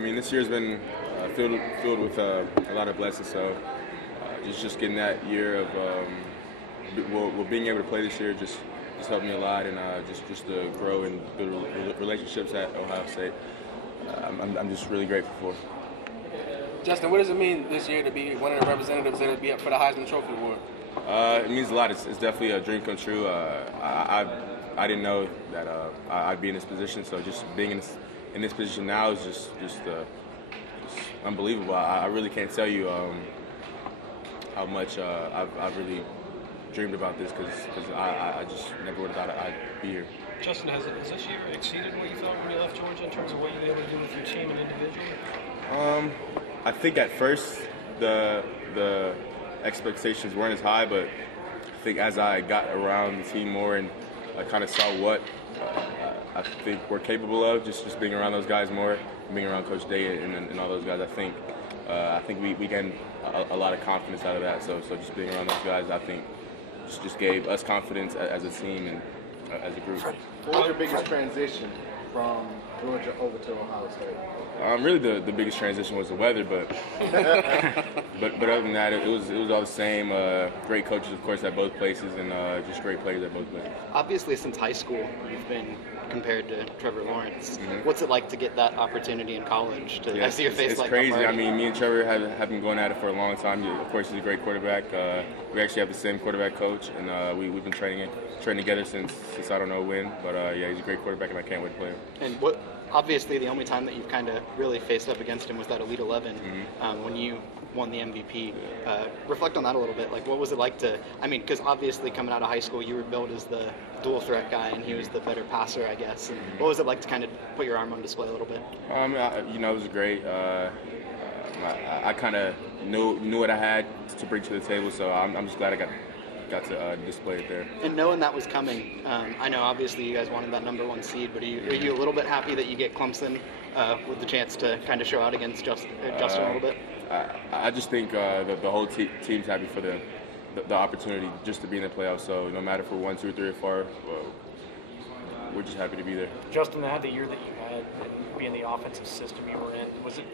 mean, this year's been filled with a lot of blessings. So just getting that year of being able to play this year just helped me a lot, and just to grow and build relationships at Ohio State. I'm just really grateful for. Justin, what does it mean this year to be one of the representatives that will be up for the Heisman Trophy Award? It means a lot. It's definitely a dream come true. I didn't know that I'd be in this position, so just being in this position now is just unbelievable. I really can't tell you how much I've really dreamed about this because I just never would have thought I'd be here. Justin, has this year exceeded what you thought when you left Georgia in terms of what you'll be able to do with your team and individually? I think at first the expectations weren't as high, but I think as I got around the team more and I kind of saw what I think we're capable of, just being around those guys more, being around Coach Day and all those guys, I think we gained a lot of confidence out of that. So just being around those guys, I think just gave us confidence as a team and as a group. What was your biggest transition from Georgia over to Ohio State? Really, the biggest transition was the weather, but other than that, it was all the same. Great coaches, of course, at both places, and just great players at both places. Obviously, since high school, you've been compared to Trevor Lawrence. Mm-hmm. What's it like to get that opportunity in college? I see your face it's like crazy. I mean, me and Trevor have been going at it for a long time. Of course, he's a great quarterback. We actually have the same quarterback coach, and we've been training together since I don't know when. But yeah, he's a great quarterback, and I can't wait to play him. And obviously, the only time that you've kind of really faced up against him was that Elite 11 when you won the MVP. Reflect on that a little bit. Like, what was it like to? I mean, because obviously coming out of high school, you were billed as the dual threat guy, and he was the better passer, I guess. And what was it like to kind of put your arm on display a little bit? It was great. I kind of knew what I had to bring to the table, so I'm just glad I got to display it there. And knowing that was coming, I know obviously you guys wanted that #1 seed, but are you a little bit happy that you get Clemson with the chance to kind of show out against Justin a little bit? I just think the whole team's happy for the opportunity just to be in the playoffs. So no matter if we're 1, 2, 3, or 4, we're just happy to be there. Justin, the year that you had and being the offensive system you were in, was it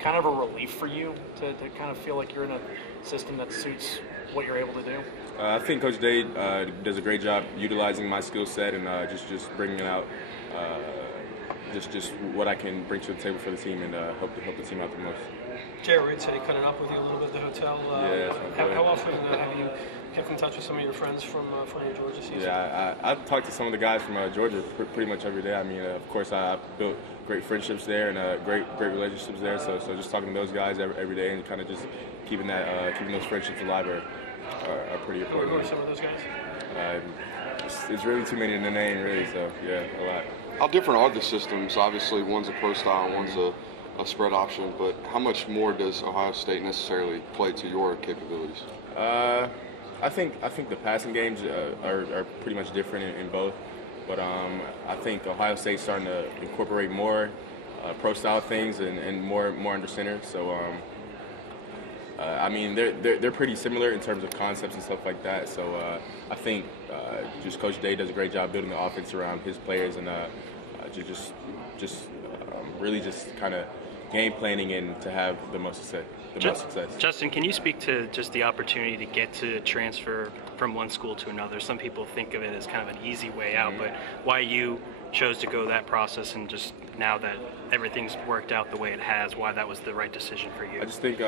kind of a relief for you to kind of feel like you're in a system that suits what you're able to do? I think Coach Day does a great job utilizing my skill set and just bringing out just what I can bring to the table for the team and help the team out the most. Jerry Reed said he cut it up with you a little bit at the hotel. How often have you kept in touch with some of your friends from your Georgia season? Yeah, I've talked to some of the guys from Georgia pretty much every day. I mean, of course, I built great friendships there and great relationships there. So just talking to those guys every day and kind of just keeping those friendships alive are pretty important. Who are some of those guys? It's really too many to name, really. So yeah, a lot. How different are the systems? Obviously, one's a pro style, one's a spread option. But how much more does Ohio State necessarily play to your capabilities? I think the passing games are pretty much different in both. But I think Ohio State's starting to incorporate more pro style things and more under center. So I mean they're pretty similar in terms of concepts and stuff like that. So I think just Coach Day does a great job building the offense around his players and really just kind of game planning and to have the most success. Justin, can you speak to just the opportunity to get to transfer from one school to another? Some people think of it as kind of an easy way out, but why you chose to go that process and just now that everything's worked out the way it has, why that was the right decision for you? I just think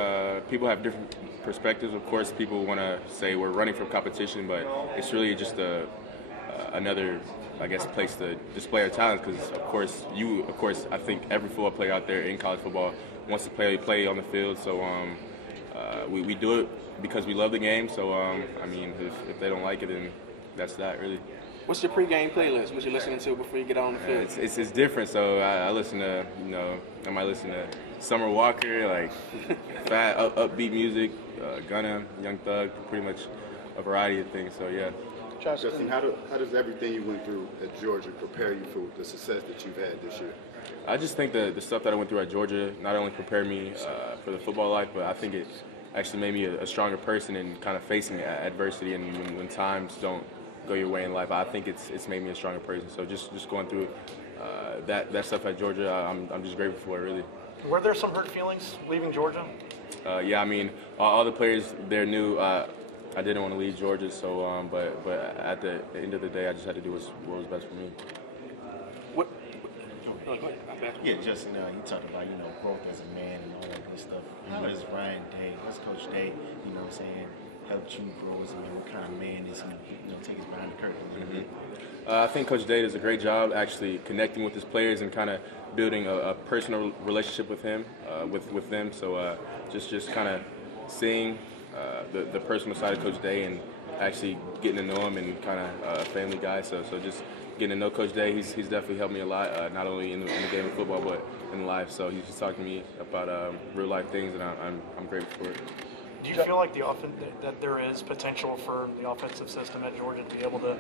people have different perspectives. Of course, people want to say we're running from competition, but it's really just another, I guess, place to display our talents. Because of course, I think every football player out there in college football wants to play on the field. So we do it because we love the game. So I mean, if they don't like it, then that's that really. What's your pregame playlist? What you listening to before you get on the field? It's different. So I listen to I might listen to Summer Walker, like fat upbeat music, Gunna, Young Thug, pretty much a variety of things. So yeah. Justin, how does everything you went through at Georgia prepare you for the success that you've had this year? I just think the stuff that I went through at Georgia not only prepared me for the football life, but I think it actually made me a stronger person in kind of facing adversity and when times don't go your way in life. I think it's made me a stronger person. So just going through that stuff at Georgia, I'm just grateful for it, really. Were there some hurt feelings leaving Georgia? Yeah, I mean, all the players there knew I didn't want to leave Georgia, so but at the end of the day, I just had to do what was best for me. What? Oh, go ahead. Yeah, Justin, you talked about, growth as a man and all that good stuff. How has Ryan Day, what's Coach Day, what I'm saying, helped you grow as a man? What kind of man is he, take us behind the curtain a little bit? I think Coach Day does a great job actually connecting with his players and kind of building a personal relationship with him, with them. So just kind of seeing the personal side of Coach Day and actually getting to know him and kind of a family guy. So just getting to know Coach Day, he's definitely helped me a lot, not only in the game of football but in life. So he's just talking to me about real life things, and I'm grateful for it. Do you feel like that there is potential for the offensive system at Georgia to be able to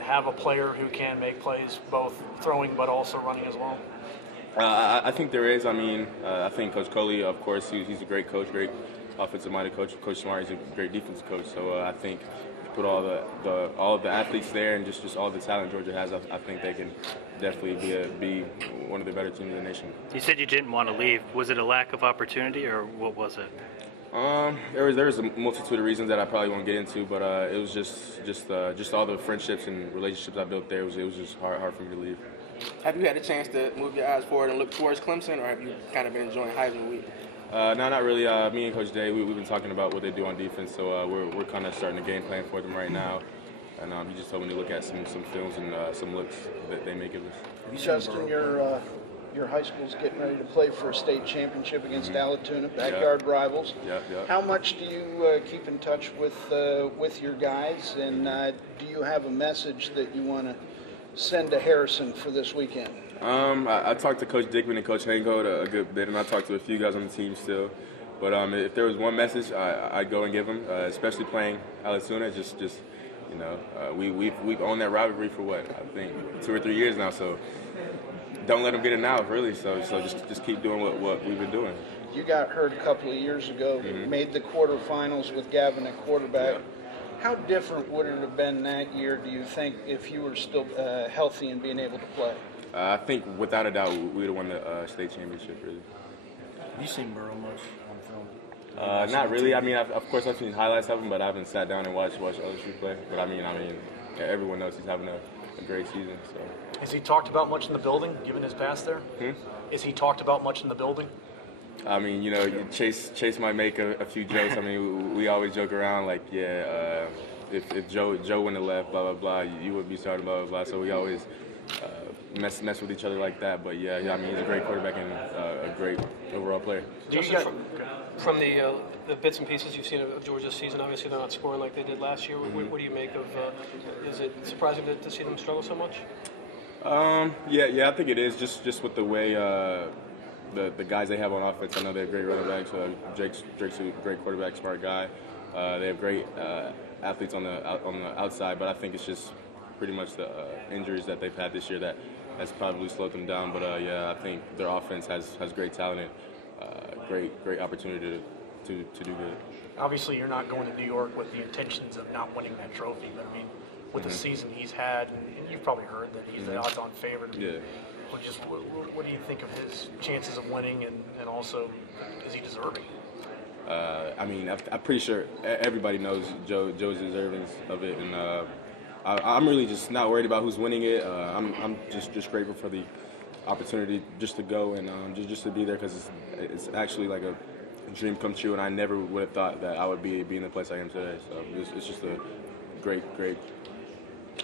have a player who can make plays, both throwing but also running as well? I think there is. I mean, I think Coach Coley, of course, he's a great coach, great offensive-minded coach. Coach Smart, he's a great defensive coach. So I think put all of the athletes there and just all the talent Georgia has, I think they can definitely be one of the better teams in the nation. You said you didn't want to leave. Was it a lack of opportunity, or what was it? There was a multitude of reasons that I probably won't get into, but it was just all the friendships and relationships I built there. It was just hard for me to leave. Have you had a chance to move your eyes forward and look towards Clemson, or have you kind of been enjoying Heisman week? No, not really. Me and Coach Day, we've been talking about what they do on defense, so we're kind of starting a game plan for them right now. And he just told me to look at some films and some looks that they may give us. Justin, your high school's getting ready to play for a state championship against Alatoona, backyard rivals. Yeah. How much do you keep in touch with your guys, and do you have a message that you want to send to Harrison for this weekend? I talked to Coach Dickman and Coach Hancock a good bit, and I talked to a few guys on the team still. But if there was one message I'd go and give them, especially playing Alatoona, just we've owned that rivalry for what, I think 2 or 3 years now. So don't let them get it now, really. So just keep doing what we've been doing. You got hurt a couple of years ago, made the quarterfinals with Gavin at quarterback. Yeah. How different would it have been that year, do you think, if you were still healthy and being able to play? I think without a doubt we would have won the state championship, really. Have you seen Burrow much on film? Not really. I mean, of course I've seen highlights of him, but I haven't sat down and watched LSU play. But I mean, everyone knows he's having a great season. So. Is he talked about much in the building, given his past there? Is he talked about much in the building? I mean, Chase might make a few jokes. I mean, we always joke around like, if Joe wouldn't have left, blah, blah, blah, you would be starting, blah, blah, blah. So we always mess with each other like that. But, yeah, I mean, he's a great quarterback and a great overall player. From the bits and pieces you've seen of Georgia's season, obviously they're not scoring like they did last year. What do you make of is it surprising to see them struggle so much? Yeah, I think it is, just with the way the guys they have on offense. I know they have great running backs. Drake's a great quarterback, smart guy. They have great athletes on the outside, but I think it's just pretty much the injuries that they've had this year that has probably slowed them down. But I think their offense has great talent and great opportunity to do good. Obviously, you're not going to New York with the intentions of not winning that trophy, but I mean, with the season he's had, and you've probably heard that he's the odds-on favorite. Yeah. What do you think of his chances of winning, and also, is he deserving? I mean, I'm pretty sure everybody knows Joe's deserving of it, and I'm really just not worried about who's winning it. I'm just grateful for the opportunity just to go and just to be there, because it's actually like a dream come true, and I never would have thought that I would be in the place I am today. So it's just a great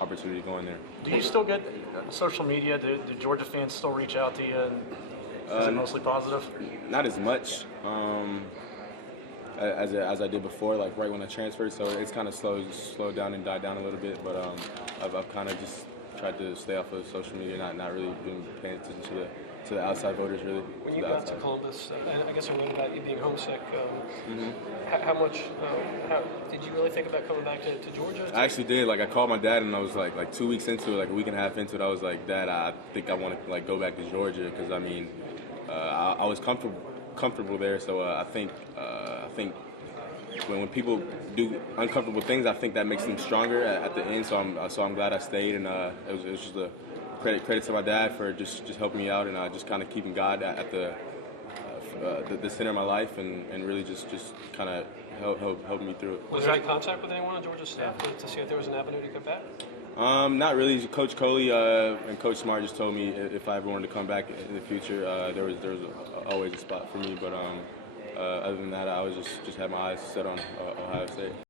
opportunity going there. Do you still get social media? Do Georgia fans still reach out to you? And is it mostly positive? Not as much as I did before, like right when I transferred. So it's kind of slowed down and died down a little bit. But I've kind of just tried to stay off of social media, not really been paying attention to the outside voters, really. When you got to Columbus, I guess I learned about you being homesick. How much did you really think about coming back to Georgia? I actually did. Like, I called my dad, and I was like 2 weeks into it, like a week and a half into it, I was like, Dad, I think I want to go back to Georgia, because I mean, I was comfortable there. So I think when people do uncomfortable things, I think that makes them stronger at the end. So I'm glad I stayed, and it was just a credit to my dad for just helping me out and just kind of keeping God at the the center of my life and really just kind of help me through it. Was there any contact with anyone on Georgia's staff to see if there was an avenue to come back? Not really. Coach Coley and Coach Smart just told me if I ever wanted to come back in the future, there was always a spot for me. But other than that, I was just had my eyes set on Ohio State.